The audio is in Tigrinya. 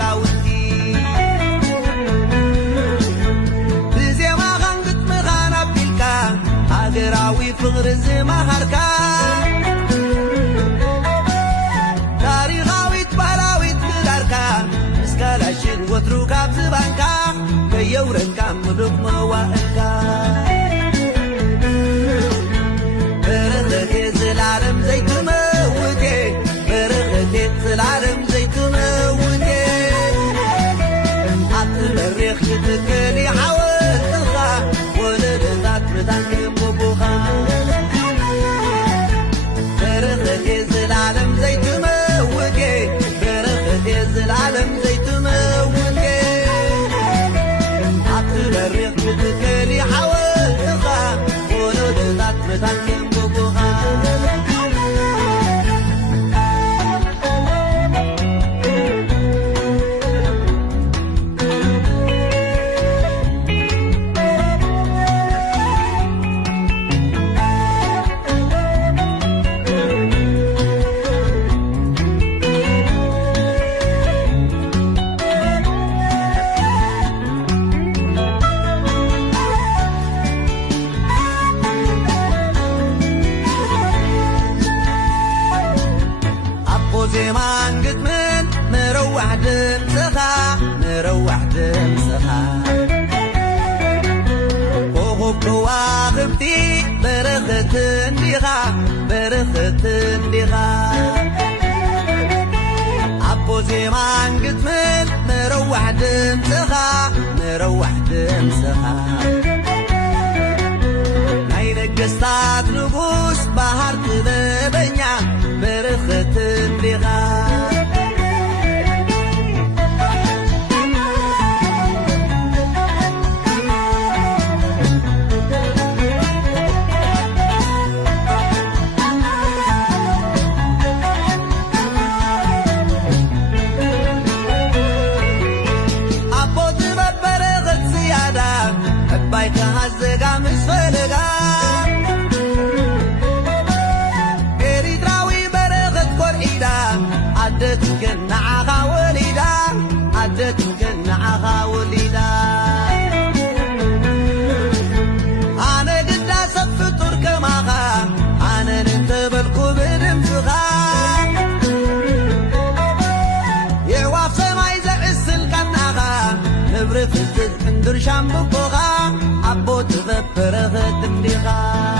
ሊቃውንቲ ብዜማ ኻንግጥምኻን ኣቢልካ ሃገራዊ ፍቕሪ ዝመሃርካ ታሪኻዊት ባህላዊት ክዳርካ ምስካላሽን ወትሩ ካብ ዝባንካ ከየውረድካ ምሉቕ መዋእልካ በረኸቴ ዝላለም ዘይትመውቴ በረኸቴ ዝላለም ዘይትመውቴ ኣትበሪኽ ክትከል ሓወልትኻ ወለደታት ምታንክም ቦቦኻ በረኸቴ ዝላለም ዘይትመውቴ በረኸቴ ዝላለም ዘይትመውቴ ኣትበሪኽ ክትከል ሓወልትኻ ወለደታት ምታንክም ቦቦኻ ዜማን ግጥምን ንረዋሕ ድምፅኻ ንረዋሕ ድምፅኻ ኮኸብ ከዋኽብቲ በረኸትን ዲኻ በረኸትን ዲኻ ኣቦ ዜማን ግጥምን ንረዋሕ ድምፅኻ ንረዋሕ ድምፅኻ ናይ ነገስታት ንጉስ ባህር ጥበበኛ በረኸትን ዲኻ ኣቦ ጥበብ በረኸት ዝያዳ ዕባይካ ሃዘጋ ምስ ፈለጋ عدتك نعها وليدا عدتك نعها وليدا أنا قد سفطر كماها أنا ننتبلكو بدمتها يواف سماي زعس القناها نبرف الزد اندر شامبوها عبو تغبره تمديها